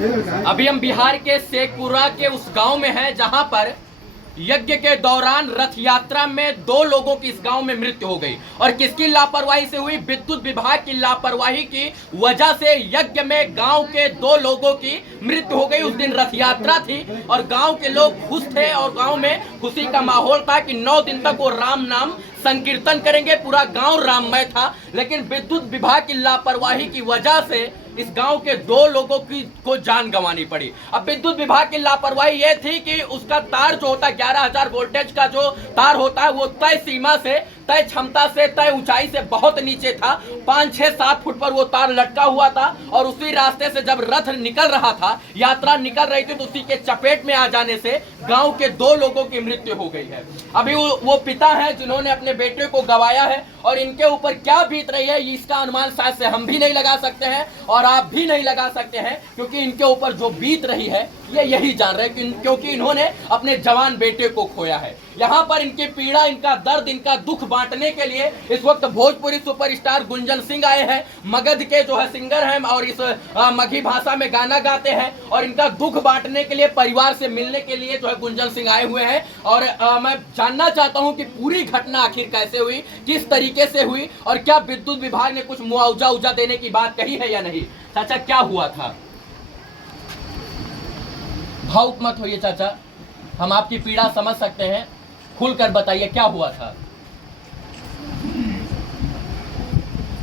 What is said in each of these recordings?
अभी हम बिहार के शेखपुरा के उस गांव में हैं जहां पर यज्ञ के दौरान रथ यात्रा में 2 लोगों की इस गांव में मृत्यु हो गई। और किसकी लापरवाही से हुई? विद्युत विभाग की लापरवाही की वजह से यज्ञ में गांव के 2 लोगों की मृत्यु हो गई। उस दिन रथ यात्रा थी और गांव के लोग खुश थे और गांव में खुशी का माहौल था कि 9 दिन तक वो राम नाम संकीर्तन करेंगे, पूरा गांव राममय था। लेकिन विद्युत विभाग की लापरवाही की वजह से इस गांव के 2 लोगों को जान गंवानी पड़ी। अब विद्युत विभाग की लापरवाही यह थी कि उसका तार जो होता है 11,000 वोल्टेज का जो तार होता है वो तय सीमा से, तय क्षमता से, तय ऊंचाई से बहुत नीचे था। 5, 6, 7 फुट पर वो तार लटका हुआ था और उसी रास्ते से जब रथ निकल रहा था, यात्रा निकल रही थी, तो उसी के चपेट में आ जाने से गांव के 2 लोगों की मृत्यु हो गई है। अभी वो पिता हैं जिन्होंने अपने बेटे को गंवाया है और इनके ऊपर क्या बीत रही है इसका अनुमान शायद से हम भी नहीं लगा सकते हैं और आप भी नहीं लगा सकते हैं, क्योंकि इनके ऊपर जो बीत रही है ये यही जान रहे हैं, क्योंकि इन्होंने अपने जवान बेटे को खोया है। यहाँ पर इनकी पीड़ा, इनका दर्द, इनका दुख बांटने के लिए इस वक्त भोजपुरी सुपरस्टार गुंजन सिंह आए हैं। मगध के जो है सिंगर हैं और इस मगही भाषा में गाना गाते हैं और इनका दुख बांटने के लिए, परिवार से मिलने के लिए जो है गुंजन सिंह आए हुए हैं। और मैं जानना चाहता हूं कि पूरी घटना आखिर कैसे हुई, किस तरीके से हुई और क्या विद्युत विभाग ने कुछ मुआवजा देने की बात कही है या नहीं। चाचा क्या हुआ था? भावुक मत होइए चाचा, हम आपकी पीड़ा समझ सकते हैं, खुलकर बताइए क्या हुआ था।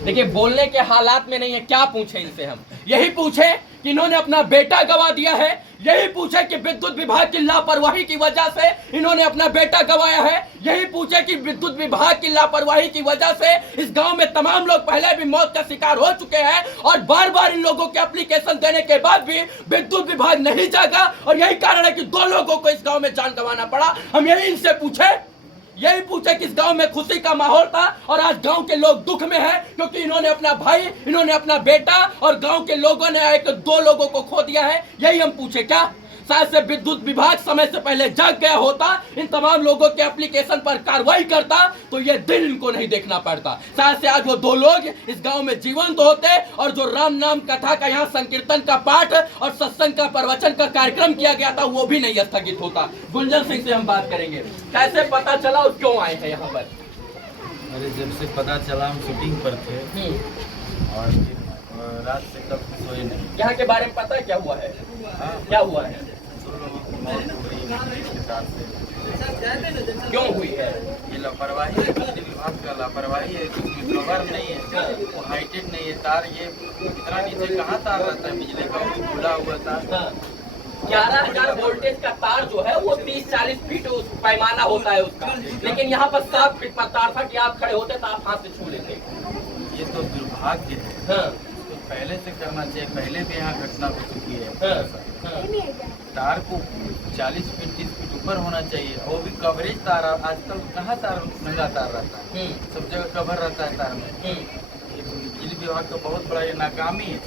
देखिए बोलने के हालात में नहीं है, क्या पूछे इनसे हम? यही पूछे कि इन्होंने अपना बेटा गंवा दिया है, यही पूछे कि विद्युत विभाग की लापरवाही की वजह से इन्होंने अपना बेटा गंवाया है, यही पूछे कि विद्युत विभाग की लापरवाही की वजह से इस गांव में तमाम लोग पहले भी मौत का शिकार हो चुके हैं और बार बार इन लोगों के एप्लीकेशन देने के बाद भी विद्युत विभाग नहीं जागा और यही कारण है कि 2 लोगों को इस गांव में जान गंवाना पड़ा। हम यही इनसे पूछे कि इस गांव में खुशी का माहौल था और आज गांव के लोग दुख में हैं, क्योंकि इन्होंने अपना भाई, इन्होंने अपना बेटा और गांव के लोगों ने 1-2 लोगों को खो दिया है। यही हम पूछे क्या शायद से विद्युत विभाग समय से पहले जाग गया होता, इन तमाम लोगों के एप्लीकेशन पर कार्रवाई करता, तो ये दिन इनको नहीं देखना पड़ता। शायद से आज वो 2 लोग इस गांव में जीवंत होते और जो राम नाम कथा का यहाँ संकीर्तन का पाठ और सत्संग का प्रवचन का कार्यक्रम किया गया था वो भी नहीं स्थगित होता। गुंजन सिंह से हम बात करेंगे, कैसे पता चला और क्यों आए हैं यहाँ पर? अरे जब से पता चला हम शूटिंग पर थे और रात से कब सोए नहीं। यहाँ के बारे में पता है क्या हुआ है? हाँ, क्या हुआ है? 2 लोगों की मौत हो गई इसके साथ से। क्यों हुई है? ये लापरवाही है, बिजली विभाग का लापरवाही है, क्योंकि कवर नहीं है, वो हाइटेड नहीं है तार। ये इतना नीचे कहाँ तार रहता है बिजली का, वो खुला हुआ तार। 11,000 वोल्टेज का तार जो है वो 30-40 फीट पैमाना होता है उसका, लेकिन यहाँ पर 7 फीट पर तार था कि आप खड़े होते तो आप हाथ से छू लेते। ये तो दुर्भाग्य है। हाँ। तो पहले से करना चाहिए, पहले भी यहाँ घटना हो चुकी है। हाँ। तार को 40 फीट 30 फीट ऊपर होना चाहिए, और वो भी कवरेज तार। आजकल कहाँ तार महंगा तार रहता है, सब जगह कवर रहता है तार में। बिजली विभाग का बहुत बड़ा ये नाकामी है।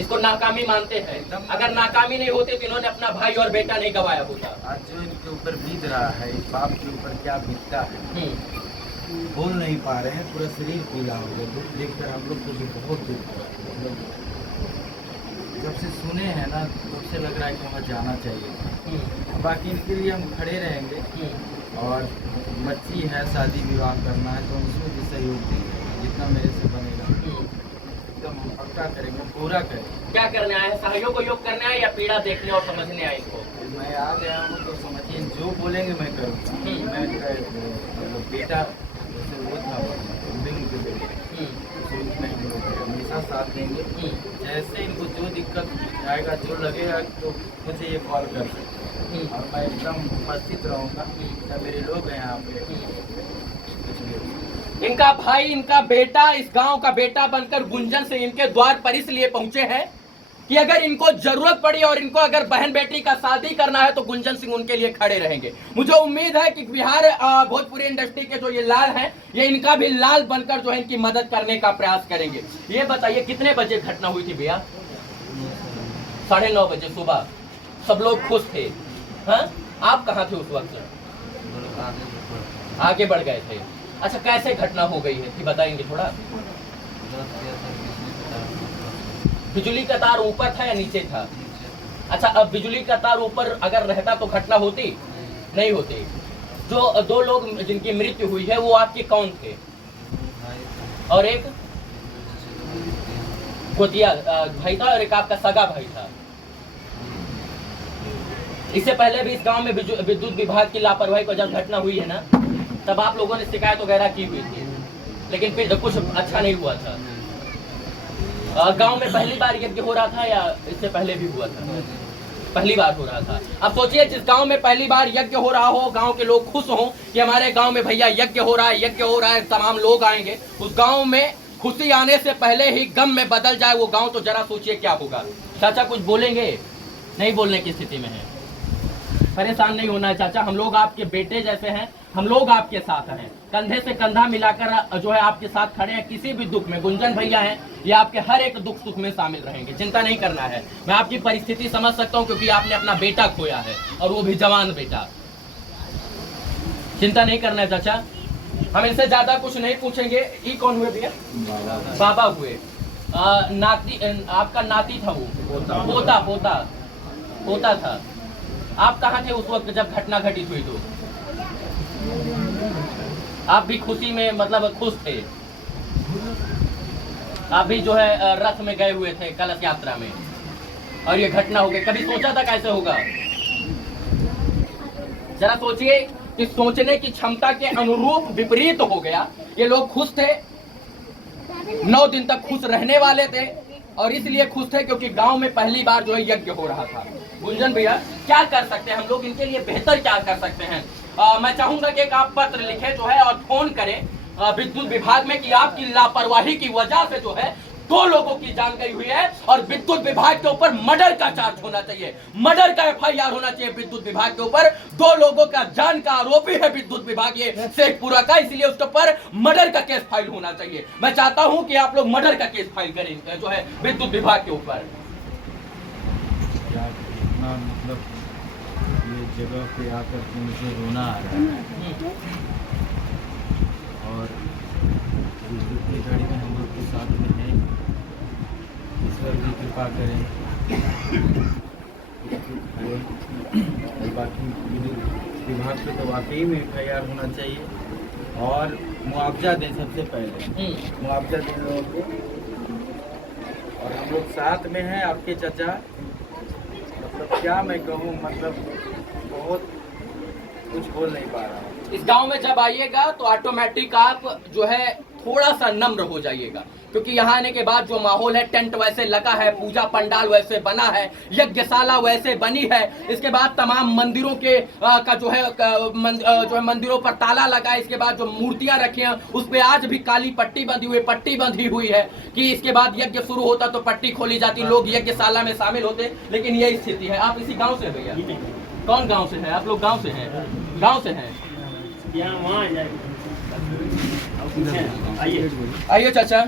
इसको नाकामी मानते हैं? अगर नाकामी नहीं होती तो इन्होंने अपना भाई और बेटा नहीं गंवाया होता। आज जो इनके ऊपर बीत रहा है, इस बाप के ऊपर क्या बीतता है, बोल नहीं पा रहे हैं, पूरा शरीर पीला हो गया। दुख देखकर हम लोग को भी बहुत दुख हो रहा है। जब से सुने हैं ना तब से लग रहा है कि वहाँ जाना चाहिए। बाकी इनके लिए हम खड़े रहेंगे और बच्ची है, शादी विवाह करना है तो उसमें भी सहयोग देंगे जितना मेरे से बनेगा, एकदम हम पक्का करेंगे, पूरा करेंगे। क्या करने आए हैं? सहयोग योग करने आए या पीड़ा देखने और समझने आए इनको? मैं आ गया हूँ तो समझिए, जो बोलेंगे मैं करूँगा। मैं मतलब बेटा जैसे वो था के बेटे, में हम लोग हमेशा साथ देंगे। जैसे इनको जो दिक्कत आएगा, जो लगेगा तो मुझे ये कॉल कर सकते हैं और मैं एकदम उपस्थित रहूँगा। मेरे लोग हैं यहाँ पे। इनका भाई, इनका बेटा, इस गांव का बेटा बनकर गुंजन सिंह इनके द्वार पर इसलिए पहुंचे हैं कि अगर इनको जरूरत पड़ी और इनको अगर बहन बेटी का शादी करना है तो गुंजन सिंह उनके लिए खड़े रहेंगे। मुझे उम्मीद है कि बिहार भोजपुरी इंडस्ट्री के जो ये लाल हैं, ये इनका भी लाल बनकर जो है इनकी मदद करने का प्रयास करेंगे। ये बताइए कितने बजे घटना हुई थी भैया? 9:30 बजे सुबह। सब लोग खुश थे। हाँ, आप कहाँ थे उस वक्त? आगे बढ़ गए थे। अच्छा, कैसे घटना हो गई है कि बताएंगे थोड़ा? बिजली का तार ऊपर था या नीचे था? अच्छा, अब बिजली का तार ऊपर अगर रहता तो घटना होती नहीं होती। जो 2 लोग जिनकी मृत्यु हुई है वो आपके कौन थे? और एक गोतिया भाई था और एक आपका सगा भाई था। इससे पहले भी इस गांव में विद्युत विभाग की लापरवाही पर जब घटना हुई है ना, तब आप लोगों ने शिकायत वगैरह की हुई थी, लेकिन फिर कुछ अच्छा नहीं हुआ था। गांव में पहली बार यज्ञ हो रहा था या इससे पहले भी हुआ था? पहली बार हो रहा था। अब सोचिए, जिस गांव में पहली बार यज्ञ हो रहा हो, गांव के लोग खुश हों कि हमारे गांव में भैया यज्ञ हो रहा है, यज्ञ हो रहा है, तमाम लोग आएंगे, उस गांव में खुशी आने से पहले ही गम में बदल जाए वो गांव, तो जरा सोचिए क्या होगा। चाचा कुछ बोलेंगे? नहीं बोलने की स्थिति में है। परेशान नहीं होना है चाचा, हम लोग आपके बेटे जैसे हैं, हम लोग आपके साथ हैं, कंधे से कंधा मिलाकर जो है आपके साथ खड़े हैं। किसी भी दुख में गुंजन भैया हैं, ये आपके हर एक दुख सुख में शामिल रहेंगे, चिंता नहीं करना है। मैं आपकी परिस्थिति समझ सकता हूँ क्योंकि आपने अपना बेटा खोया है और वो भी जवान बेटा। चिंता नहीं करना है चाचा, हम इनसे ज्यादा कुछ नहीं पूछेंगे। ये कौन हुए भैया? बाबा हुए। नाती, आपका नाती था वो? पोता था। आप कहाँ थे उस वक्त जब घटना घटित हुई? तो आप भी खुशी में, मतलब खुश थे? आप भी जो है रथ में गए हुए थे कलश यात्रा में, और ये घटना हो गई। कभी सोचा था कैसे होगा? जरा सोचिए कि सोचने की क्षमता के अनुरूप विपरीत हो गया। ये लोग खुश थे, 9 दिन तक खुश रहने वाले थे, और इसलिए खुश थे क्योंकि गांव में पहली बार जो है यज्ञ हो रहा था। गुंजन भैया क्या कर सकते हैं हम लोग इनके लिए, बेहतर क्या कर सकते हैं? मैं चाहूंगा कि एक आप पत्र लिखें जो है और फोन करें विद्युत विभाग में कि आपकी लापरवाही की वजह से जो है 2 लोगों की जान गई हुई है, और विद्युत विभाग के ऊपर मर्डर का चार्ज होना चाहिए, मर्डर का FIR होना चाहिए विद्युत विभाग के ऊपर। 2 लोगों का जान का आरोपी है विद्युत विभाग ये शेखपुरा का, इसलिए उसके ऊपर मर्डर का केस फाइल होना चाहिए। मैं चाहता हूं कि आप लोग मर्डर का केस फाइल करें जो है विद्युत विभाग के ऊपर। मतलब ये जगह पे आकर के मुझे रोना आ रहा है, और जितनी गाड़ी में हम लोग के साथ में है, ईश्वर की कृपा करें। और बाकी विभाग पे तो वाकई में FIR होना चाहिए, और मुआवजा दें सबसे पहले, मुआवजा दें लोगों को। और हम लोग साथ में हैं आपके चाचा, मतलब क्या मैं कहूँ, मतलब बहुत कुछ बोल नहीं पा रहा हूँ। इस गांव में जब आइएगा तो ऑटोमेटिक आप जो है थोड़ा सा नम्र हो जाइएगा, क्योंकि यहाँ आने के बाद जो माहौल है, टेंट वैसे लगा है, पूजा पंडाल वैसे बना है, यज्ञशाला वैसे बनी है। इसके बाद तमाम मंदिरों के का जो है मंदिरों पर ताला लगा है। इसके बाद जो मूर्तियां रखी हैं उस पे आज भी काली पट्टी बंधी हुई है कि इसके बाद यज्ञ शुरू होता तो पट्टी खोली जाती, लोग यज्ञशाला में शामिल होते, लेकिन यही स्थिति है। आप इसी गाँव से भैया? कौन गाँव से है आप लोग? गाँव से हैं? गाँव से हैं? आइए चाचा,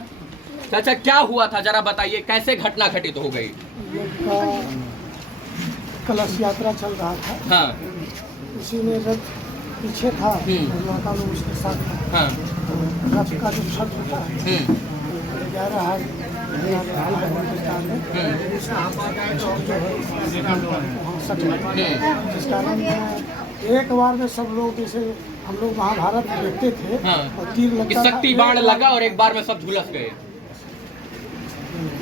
क्या हुआ था जरा बताइए, कैसे घटना घटित हो गई? कलश यात्रा चल रहा था। हाँ। उसी में रथ पीछे था, माता लोग उसके साथ था। हाँ। रथ का जो छत होता है, 11 है, जिस कारण एक बार में सब लोग, जैसे हम लोग महाभारत देखते थे, हाँ। और तीर लगता, शक्ति बाण लगा और एक बार में सब झुलस गए।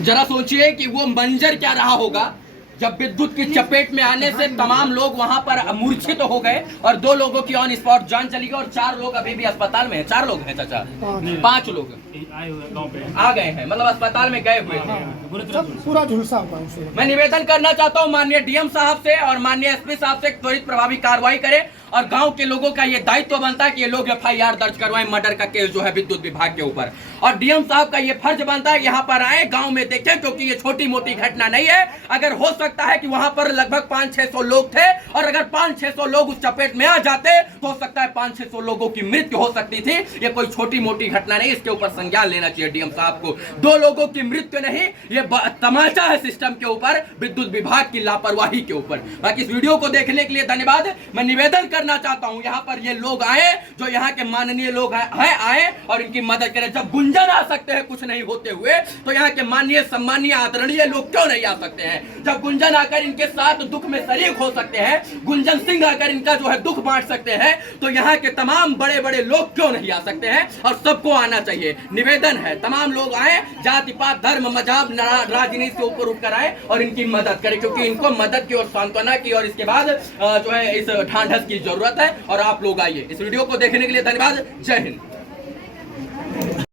जरा सोचिए कि वो मंजर क्या रहा होगा जब विद्युत की चपेट में आने से तमाम लोग वहां पर मूर्छित हो गए, और 2 लोगों की ऑन स्पॉट जान चली गई, और 4 लोग अभी भी अस्पताल में हैं। 4 लोग हैं चाचा? 5 लोग आ गए हैं, मतलब अस्पताल में गए हुए थे, पूरा झुलसा हुआ उसे। मैं निवेदन करना चाहता हूं माननीय DM साहब से और माननीय SP साहब से त्वरित प्रभावी कार्रवाई करें, और गांव के लोगों का ये दायित्व बनता है कि ये लोग FIR दर्ज करवाएं मर्डर का केस जो है विद्युत विभाग के ऊपर, और DM साहब का ये फर्ज बनता है यहाँ पर आए, गांव में देखें, क्योंकि ये छोटी मोटी घटना नहीं है। अगर हो सकता है कि वहां पर लगभग 500-600 लोग थे, और अगर 500-600 लोग उस चपेट में आ जाते तो हो सकता है 500-600 लोगों की मृत्यु हो सकती थी। ये कोई छोटी मोटी घटना नहीं, इसके ऊपर संज्ञान लेना चाहिए डीएम साहब को। 2 लोगों की मृत्यु नहीं, ये तमाचा है सिस्टम के ऊपर, विद्युत विभाग की लापरवाही के ऊपर। बाकी इस वीडियो को देखने के लिए धन्यवाद। मैं निवेदन करना चाहता हूं यहाँ पर ये लोग आए, जो यहाँ के माननीय लोग हैं आए और इनकी मदद करें। जब गुंजन आ सकते हैं कुछ नहीं होते हुए, तो यहाँ के माननीय सम्मानीय आदरणीय लोग क्यों नहीं आ सकते हैं? जब गुंजन आकर इनके साथ दुख में शरीक हो सकते हैं, गुंजन सिंह आकर इनका जो है दुख बांट सकते हैं, तो यहाँ के तमाम बड़े बड़े लोग क्यों नहीं आ सकते हैं? और सबको आना चाहिए। निवेदन है तमाम लोग आए, जाति पात धर्म मजहब राजनीति से ऊपर उठकर आए और इनकी मदद करें, क्योंकि इनको मदद की और सांत्वना की और इसके बाद जो है इस ढांढस की जरूरत है। और आप लोग आइए। इस वीडियो को देखने के लिए धन्यवाद। जय हिंद।